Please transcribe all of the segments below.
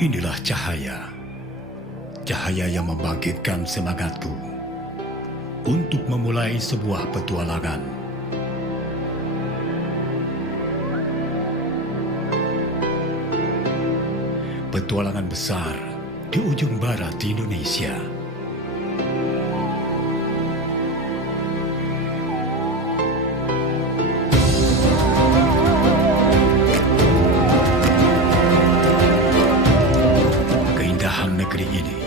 Inilah cahaya, cahaya yang membangkitkan semangatku untuk memulai sebuah petualangan. Petualangan besar di ujung barat Indonesia. Keindahan negeri ini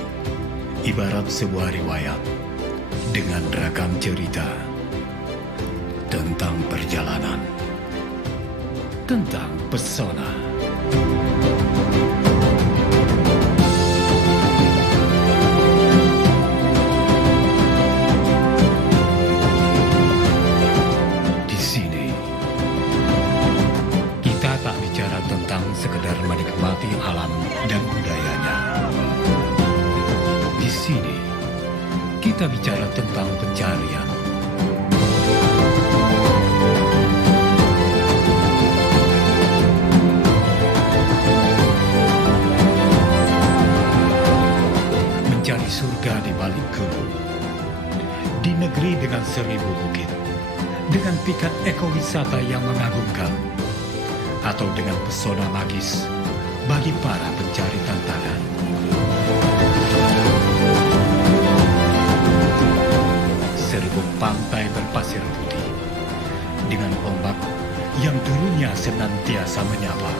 ibarat sebuah riwayat dengan ragam cerita tentang perjalanan, tentang pesona. Di sini, kita tak bicara tentang sekedar menikmati alam dan budayanya. Di sini, kita bicara tentang pencarian. Mencari surga di balik gunung. Di negeri dengan 1000 bukit. Dengan pikat ekowisata yang mengagumkan. Atau dengan pesona magis bagi para pencari tantangan. Serbuk pantai berpasir putih dengan ombak yang dulunya senantiasa menyapa.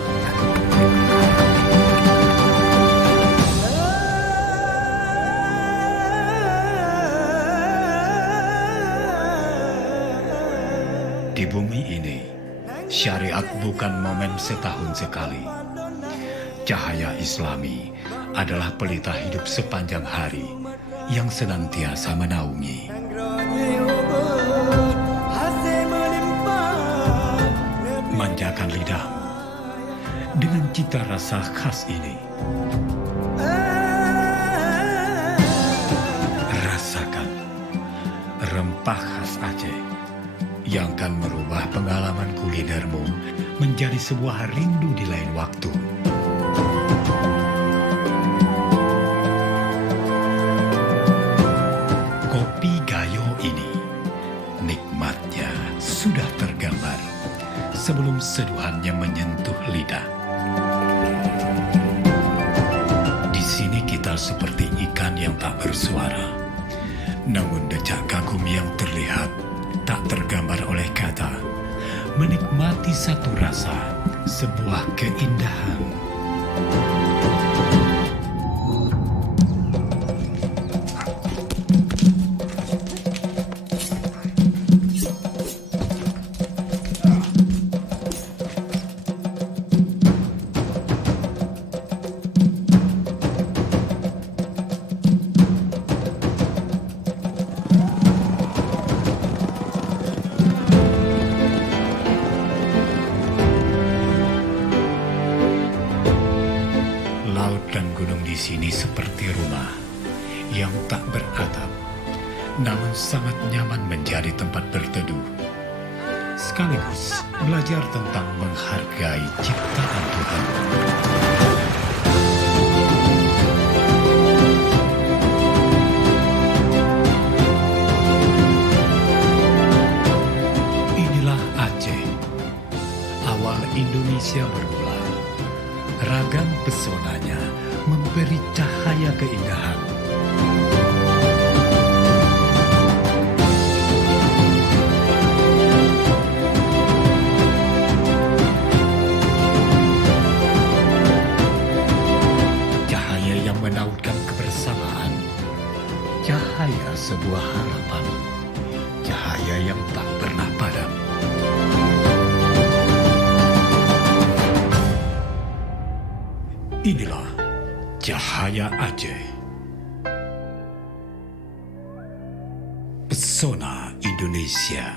Di bumi ini, syariat bukan momen setahun sekali. Cahaya Islami adalah pelita hidup sepanjang hari yang senantiasa menaungi. Manjakan lidahmu dengan cita rasa khas ini. Rasakan rempah khas Aceh yang akan merubah pengalaman kulinermu menjadi sebuah rindu di lain waktu. Kopi Gayo ini, nikmatnya sudah tergambar sebelum seduhannya menyentuh lidah. Di sini kita seperti ikan yang tak bersuara, namun decak kagum yang terlihat tak tergambar oleh kata, menikmati satu rasa, sebuah keindahan. Laut dan gunung di sini seperti rumah yang tak beratap, namun sangat nyaman menjadi tempat berteduh. Sekaligus belajar tentang menghargai ciptaan Tuhan. Inilah Aceh, awal Indonesia bermula. Ragam pesonanya memberi cahaya keindahan. Cahaya yang menautkan kebersamaan. Cahaya sebuah harapan. Cahaya yang tak pernah padam. Inilah cahaya Aceh. Pesona Indonesia.